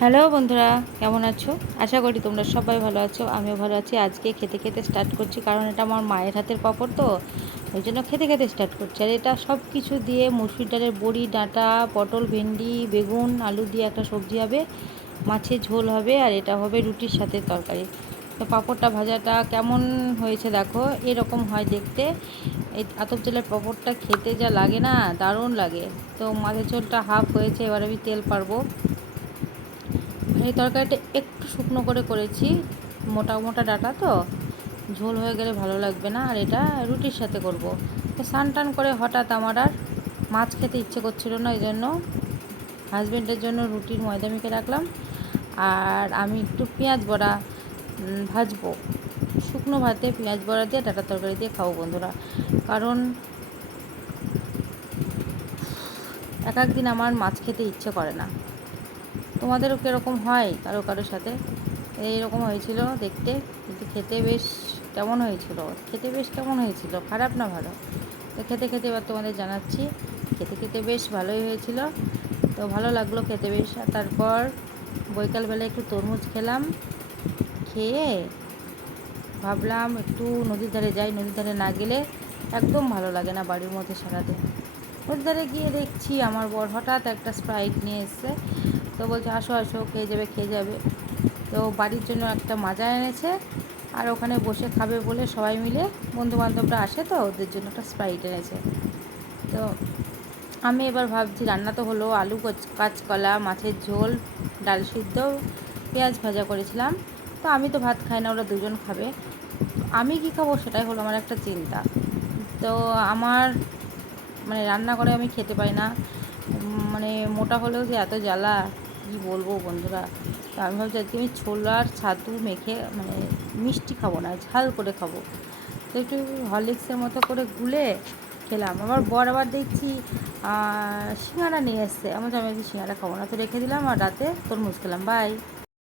Hello বন্ধুরা, কেমন আছো? আশা করি তোমরা সবাই ভালো আছো, আমিও ভালো আছি। আজকে খেতে খেতে স্টার্ট করছি, কারণ এটা আমার মায়ের হাতের পাঁপড় তো, ওই জন্য খেতে খেতে স্টার্ট করছি। আর এটা সব কিছু দিয়ে মুসুর ডালের বড়ি, ডাঁটা, পটল, ভেন্ডি, বেগুন, আলু দিয়ে একটা সবজি হবে, মাছের ঝোল হবে, আর এটা হবে রুটির সাথে তরকারি। তো পাঁপড়টা ভাজাটা কেমন হয়েছে দেখো, এরকম হয় দেখতে। এই আতপ চালের পাঁপড়টা খেতে যা লাগে না, দারুণ লাগে। তো মাছের ঝোলটা হাফ হয়েছে, এবার আমি তেল পারব এই তরকারিটা একটু শুকনো করে করেছি, মোটা মোটা ডাটা তো, ঝোল হয়ে গেলে ভালো লাগবে না, আর এটা রুটির সাথে করব। তো স্নান টান করে হঠাৎ আমার আর মাছ খেতে ইচ্ছে করছিল না, এই জন্য হাজব্যান্ডের জন্য রুটির ময়দা মেখে রাখলাম, আর আমি একটু পেঁয়াজ বড়া ভাজবো। শুকনো ভাতে পেঁয়াজ বড়া দিয়ে ডাটা তরকারি দিয়ে খাব বন্ধুরা, কারণ এক এক দিন আমার মাছ খেতে ইচ্ছে করে না। তোমাদেরও কীরকম হয় কারও কারোর সাথে? এইরকম হয়েছিল দেখতে, কিন্তু খেতে বেশ কেমন হয়েছিল? খেতে বেশ কেমন হয়েছিল? খারাপ না ভালো? তো খেতে খেতে এবার তোমাদের জানাচ্ছি। খেতে খেতে বেশ ভালোই হয়েছিল। তো ভালো লাগল খেতে বেশ। আর তারপর বৈকালবেলা একটু তরমুজ খেলাম। খেয়ে ভাবলাম একটু নদীর ধারে যাই। নদীর ধারে না গেলে একদম ভালো লাগে না বাড়ির মধ্যে সারাদিন। নদীর ধারে গিয়ে দেখছি আমার বর হঠাৎ একটা স্প্রাইট নিয়ে এসছে। তো বলছে, আসো আসো, খেয়ে যাবে খেয়ে যাবে। তো বাড়ির জন্য একটা মাজা এনেছে আর ওখানে বসে খাবে বলে সবাই মিলে বন্ধু বান্ধবরা আসে তো, ওদের জন্য একটা স্প্রাইট এনেছে। তো আমি এবার ভাবছি, রান্না তো হলো, আলু কচ- কাঁচকলা, মাছের ঝোল, ডাল সিদ্ধ, পেঁয়াজ ভাজা করেছিলাম। তো আমি তো ভাত খাই না, ওরা দুজন খাবে। আমি কী খাব সেটাই হলো আমার একটা চিন্তা। তো আমার মানে রান্না করে আমি খেতে পাই না। মানে মোটা হলেও যে এত জ্বালা। কী বলব বন্ধুরা? তো আমি ভাবছি আজকে আমি ছোলার ছাতু মেখে মানে মিষ্টি খাব না, ঝাল করে খাব। তো একটু হরলিক্সের মতো করে গুলে খেলাম। আমার বর আবার দেখছি সিঙ্গারা নিয়ে এসছে। আমার আমি আজকে খাব না, তো রেখে দিলাম আর রাতে তরমুজ খেলাম। বাই।